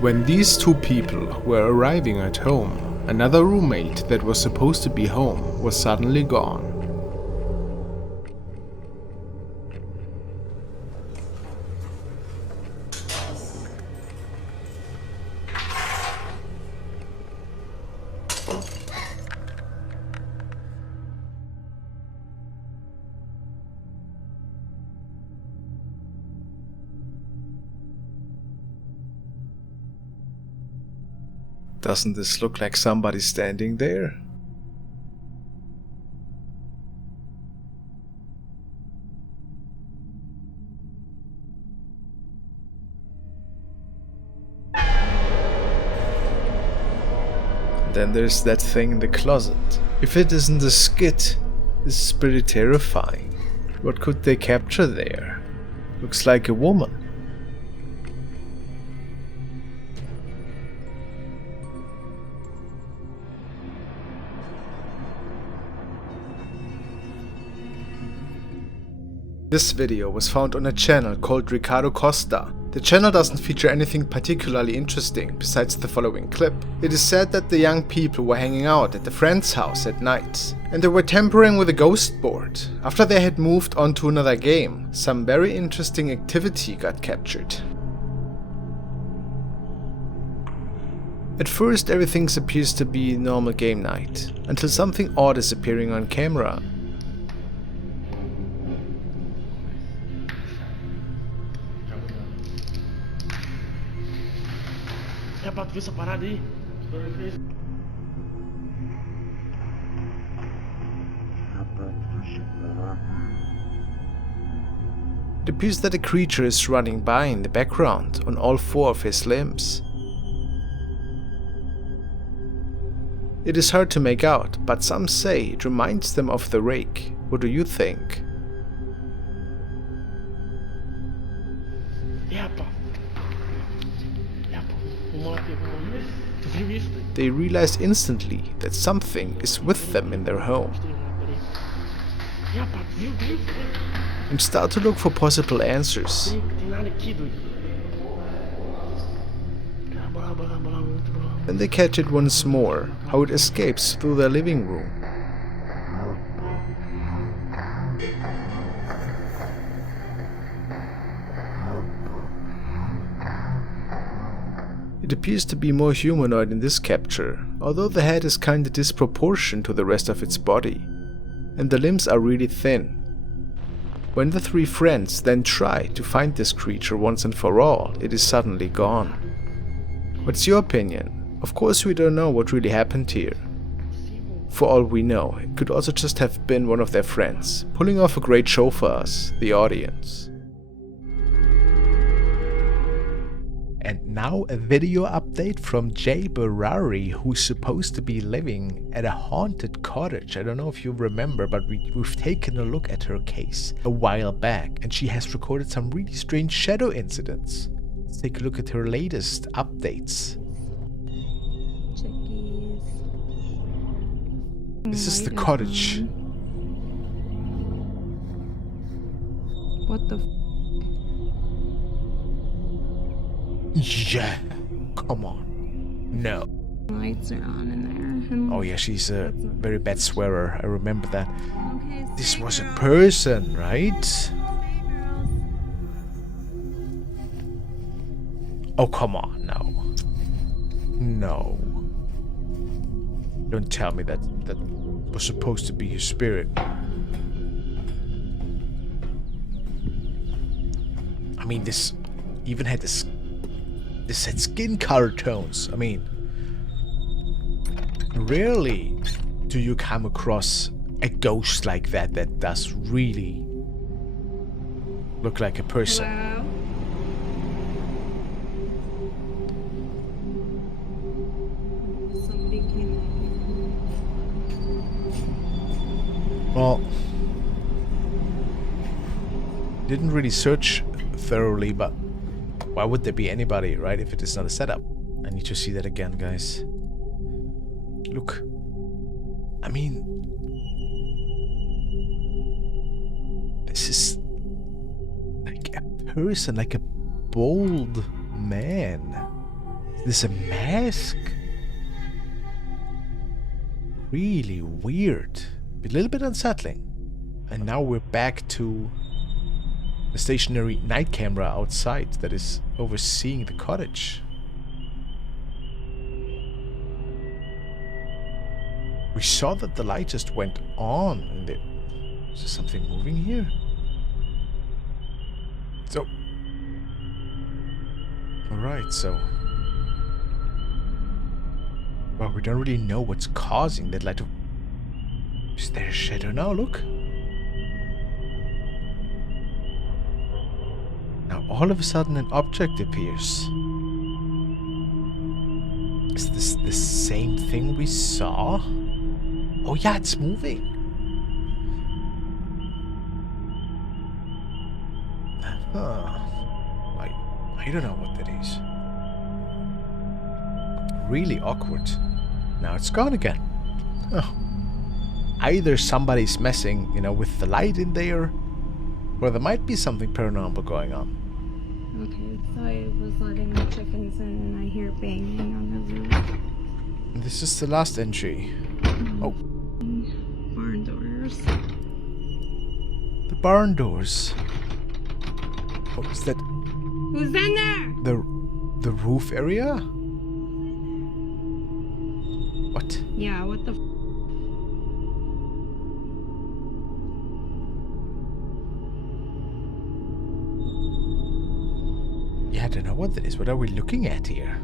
When these two people were arriving at home, another roommate that was supposed to be home was suddenly gone. Doesn't this look like somebody standing there? Then there's that thing in the closet. If it isn't a skit, this is pretty terrifying. What could they capture there? Looks like a woman. This video was found on a channel called Ricardo Costa. The channel doesn't feature anything particularly interesting besides the following clip. It is said that the young people were hanging out at the friend's house at night, and they were tampering with a ghost board. After they had moved on to another game, some very interesting activity got captured. At first everything appears to be normal game night, until something odd is appearing on camera. It appears that a creature is running by in the background on all four of his limbs. It is hard to make out, but some say it reminds them of the rake. What do you think? They realize instantly that something is with them in their home, and start to look for possible answers. Then they catch it once more, how it escapes through their living room. It appears to be more humanoid in this capture, although the head is kinda disproportionate to the rest of its body, and the limbs are really thin. When the three friends then try to find this creature once and for all, it is suddenly gone. What's your opinion? Of course we don't know what really happened here. For all we know, it could also just have been one of their friends, pulling off a great show for us, the audience. And now a video update from Jay Barari, who's supposed to be living at a haunted cottage. I don't know if you remember, but we've taken a look at her case a while back, and she has recorded some really strange shadow incidents. Let's take a look at her latest updates. Chickies. This is the cottage. What the Yeah, come on. No. lights are on in there? And Oh yeah, she's a very bad swearer. I remember that. okay, This was a person, right? Oh, come on, no. No. Don't tell me that was supposed to be his spirit. I mean, this even had this had skin color tones. I mean, rarely do you come across a ghost like that does really look like a person. Hello? Somebody came. Well, didn't really search thoroughly, but why would there be anybody, right, if it is not a setup? I need to see that again, guys. Look. I mean, this is like a person, like a bold man. Is this a mask? Really weird. A little bit unsettling. And now we're back to the stationary night camera outside that is overseeing the cottage. We saw that the light just went on. And is there something moving here? So... Alright, so... Well, we don't really know what's causing that light to... Is there a shadow now? Look. Now all of a sudden an object appears. Is this the same thing we saw? Oh yeah, it's moving. I don't know what that is. Really awkward. Now it's gone again. Oh. Either somebody's messing, with the light in there, or there might be something paranormal going on. Okay, so I was letting the chickens in and I hear banging on the roof. And this is the last entry. Oh. Barn doors. The barn doors. What is that? Who's in there? The roof area? What? Yeah, what the Yeah, I don't know what that is. What are we looking at here?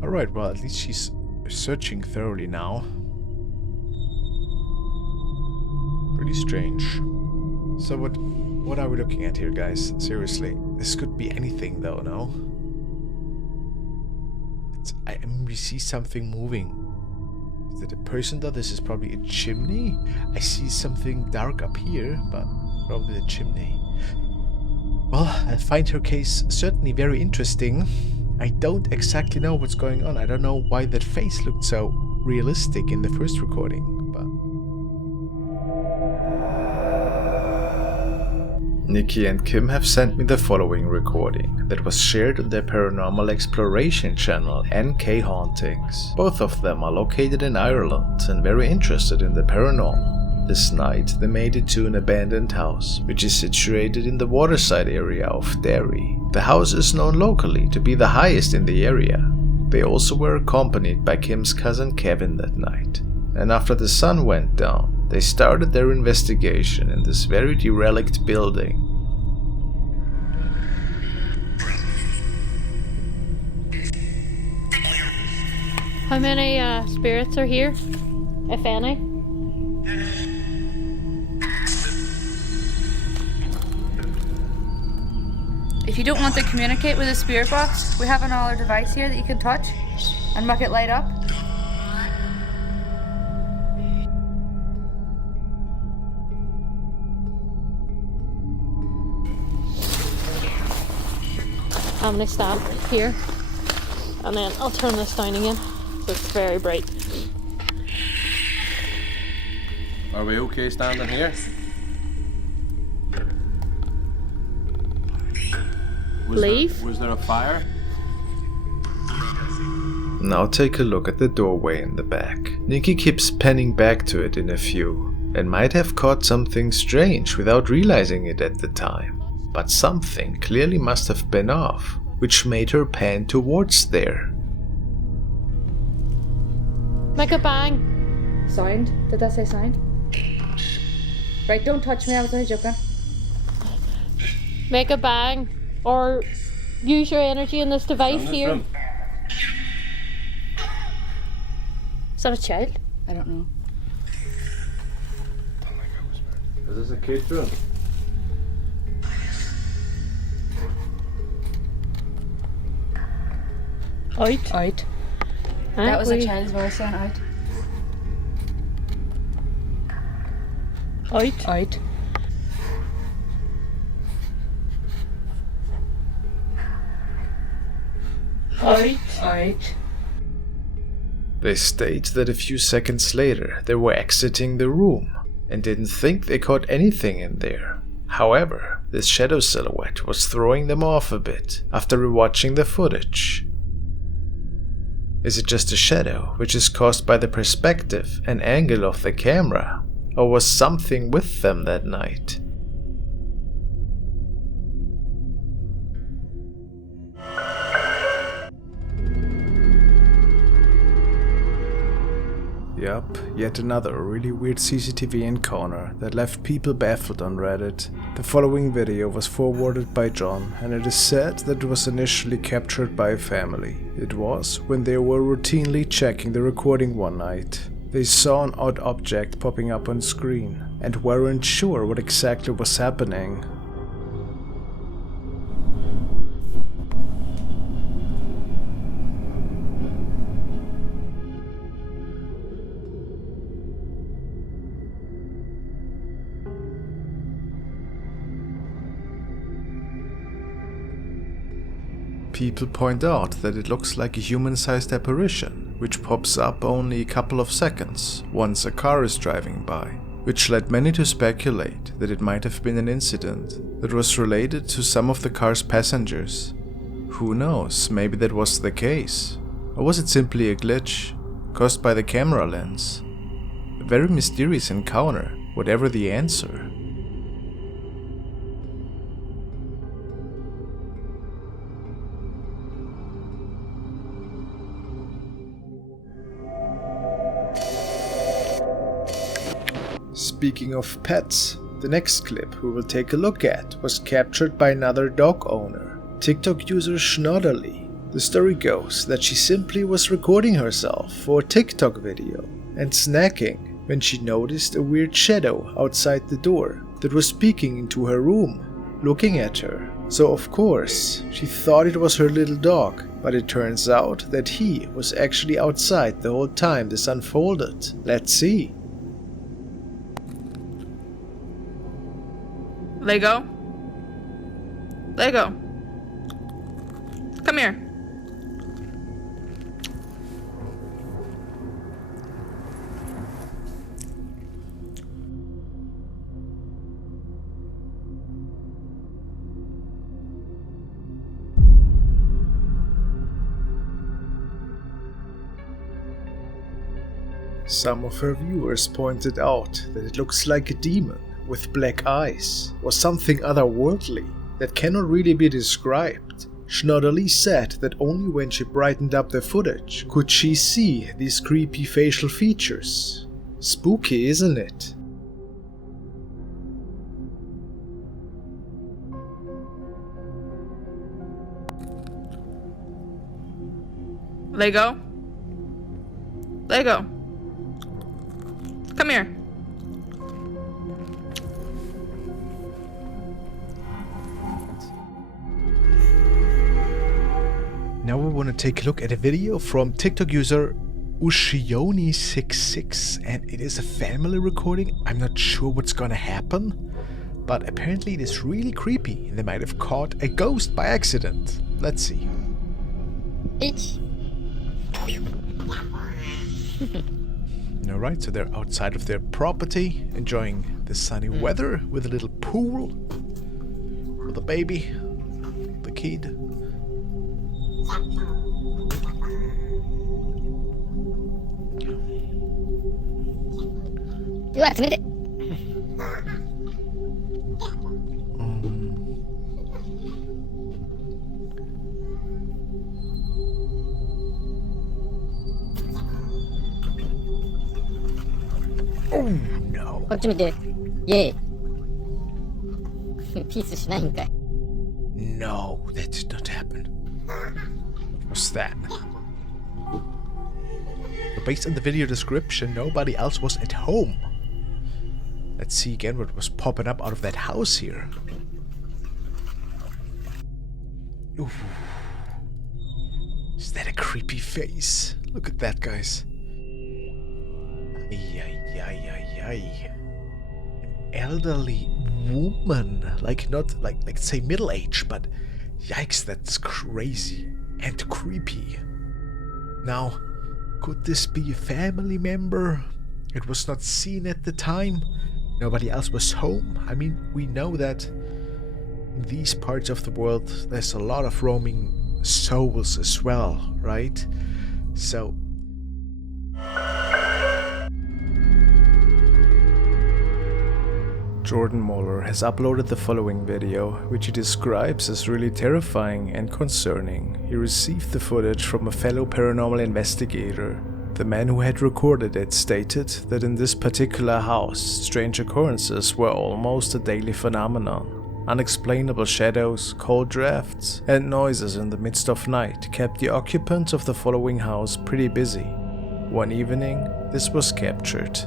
Alright, well, at least she's searching thoroughly now. Pretty strange. So what are we looking at here, guys? Seriously, this could be anything though, no? We see something moving. Is it a person though? This is probably a chimney. I see something dark up here, but probably the chimney. Well, I find her case certainly very interesting. I don't exactly know what's going on. I don't know why that face looked so realistic in the first recording, but... Nikki and Kim have sent me the following recording that was shared on their paranormal exploration channel, NK Hauntings. Both of them are located in Ireland and very interested in the paranormal. This night they made it to an abandoned house, which is situated in the waterside area of Derry. The house is known locally to be the highest in the area. They also were accompanied by Kim's cousin Kevin that night. And after the sun went down, they started their investigation in this very derelict building. How many spirits are here, if any? If you don't want to communicate with a spirit box, we have another device here that you can touch and make it light up. I'm going to stand here and then I'll turn this down again so it's very bright. Are we okay standing here? Was there a fire? Now take a look at the doorway in the back. Nikki keeps panning back to it in a few, and might have caught something strange without realizing it at the time. But something clearly must have been off, which made her pan towards there. Make a bang. Sound? Did that say sound? Right, don't touch me, I was only joking. Make a bang. Or use your energy in this device here. Is that a child? I don't know. Is this a kid's room? Out. Out. That was a child's voice saying out. Out. Out. Out. Out. They state that a few seconds later they were exiting the room and didn't think they caught anything in there. However, this shadow silhouette was throwing them off a bit after rewatching the footage. Is it just a shadow which is caused by the perspective and angle of the camera, or was something with them that night? Yup, yet another really weird CCTV encounter that left people baffled on Reddit. The following video was forwarded by John, and it is said that it was initially captured by a family. It was when they were routinely checking the recording one night. They saw an odd object popping up on screen, and weren't sure what exactly was happening. People point out that it looks like a human-sized apparition, which pops up only a couple of seconds once a car is driving by, which led many to speculate that it might have been an incident that was related to some of the car's passengers. Who knows, maybe that was the case, or was it simply a glitch caused by the camera lens? A very mysterious encounter, whatever the answer. Speaking of pets, the next clip we will take a look at was captured by another dog owner, TikTok user Schnodderly. The story goes that she simply was recording herself for a TikTok video and snacking when she noticed a weird shadow outside the door that was peeking into her room, looking at her. So of course, she thought it was her little dog, but it turns out that he was actually outside the whole time this unfolded. Let's see. Lego. Lego. Come here. Some of her viewers pointed out that it looks like a demon with black eyes, or something otherworldly that cannot really be described. Schnodderly said that only when she brightened up the footage could she see these creepy facial features. Spooky, isn't it? Lego. Lego. Come here. Now we want to take a look at a video from TikTok user Ushioni66, and it is a family recording. I'm not sure what's gonna happen, but apparently it is really creepy. They might have caught a ghost by accident. Let's see. Alright, so they're outside of their property, enjoying the sunny weather with a little pool with the baby, the kid. Oh no. こっち見て。イエーイ。ピースしないんかい。 No, that did not happen. What was that? But based on the video description, nobody else was at home. Let's see again what was popping up out of that house here. Ooh. Is that a creepy face? Look at that, guys. Ay, ay, ay, ay, ay. An elderly woman. Like, not like say middle age, but yikes, that's crazy and creepy. Now, could this be a family member? It was not seen at the time. Nobody else was home. I mean, we know that in these parts of the world there's a lot of roaming souls as well, right? So Jordan Moller has uploaded the following video, which he describes as really terrifying and concerning. He received the footage from a fellow paranormal investigator. The man who had recorded it stated that in this particular house, strange occurrences were almost a daily phenomenon. Unexplainable shadows, cold drafts, and noises in the midst of night kept the occupants of the following house pretty busy. One evening, this was captured.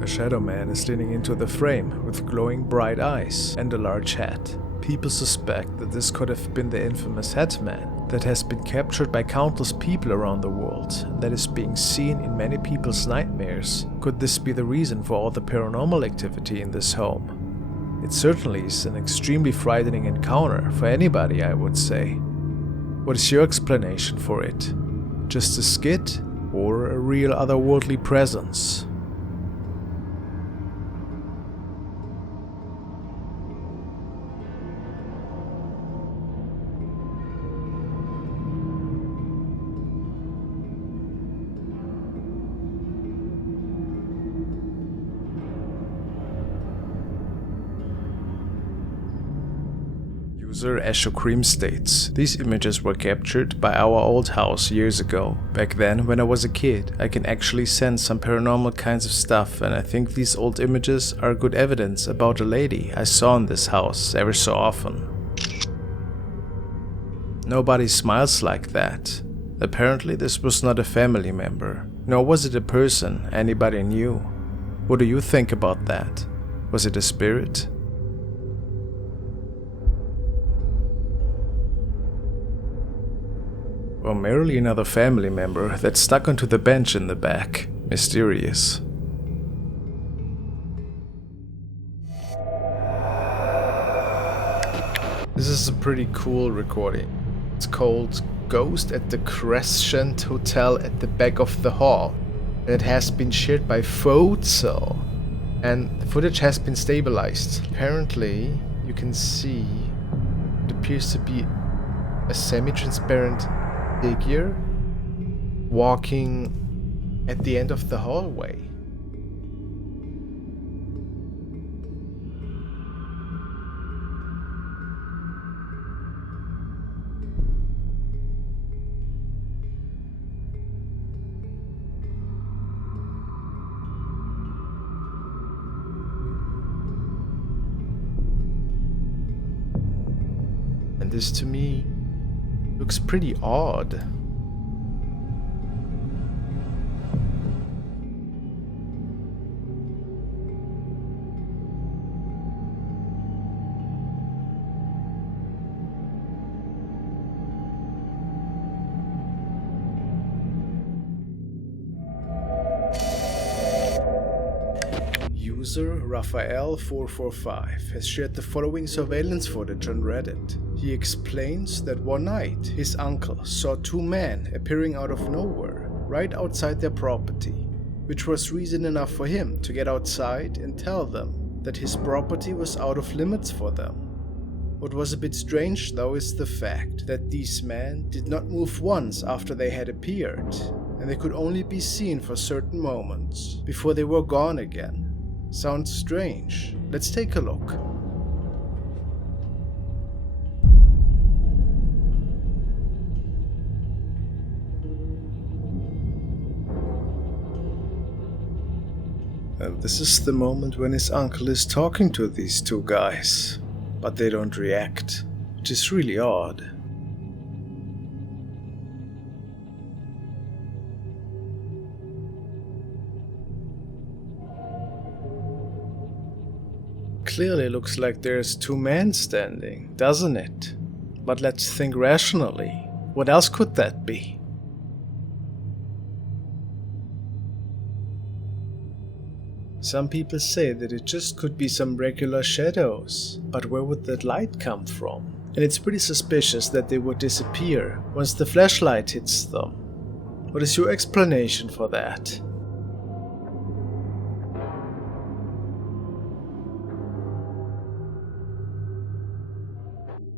A shadow man is leaning into the frame with glowing bright eyes and a large hat. People suspect that this could have been the infamous Hatman that has been captured by countless people around the world and that is being seen in many people's nightmares. Could this be the reason for all the paranormal activity in this home? It certainly is an extremely frightening encounter for anybody, I would say. What is your explanation for it? Just a skit or a real otherworldly presence? User Asho Cream states, "These images were captured by our old house years ago. Back then, when I was a kid, I can actually sense some paranormal kinds of stuff, and I think these old images are good evidence about a lady I saw in this house ever so often." Nobody smiles like that. Apparently this was not a family member, nor was it a person anybody knew. What do you think about that? Was it a spirit? Or merely another family member that stuck onto the bench in the back? Mysterious. This is a pretty cool recording. It's called Ghost at the Crescent Hotel at the Back of the Hall. And it has been shared by Photo. And the footage has been stabilized. Apparently, you can see it appears to be a semi-transparent figure walking at the end of the hallway. And this to me looks pretty odd. User Raphael445 has shared the following surveillance footage on Reddit. He explains that one night his uncle saw two men appearing out of nowhere right outside their property, which was reason enough for him to get outside and tell them that his property was out of limits for them. What was a bit strange though is the fact that these men did not move once after they had appeared, and they could only be seen for certain moments before they were gone again. Sounds strange. Let's take a look. And this is the moment when his uncle is talking to these two guys, but they don't react, which is really odd. Clearly looks like there's two men standing, doesn't it? But let's think rationally. What else could that be? Some people say that it just could be some regular shadows, but where would that light come from? And it's pretty suspicious that they would disappear once the flashlight hits them. What is your explanation for that?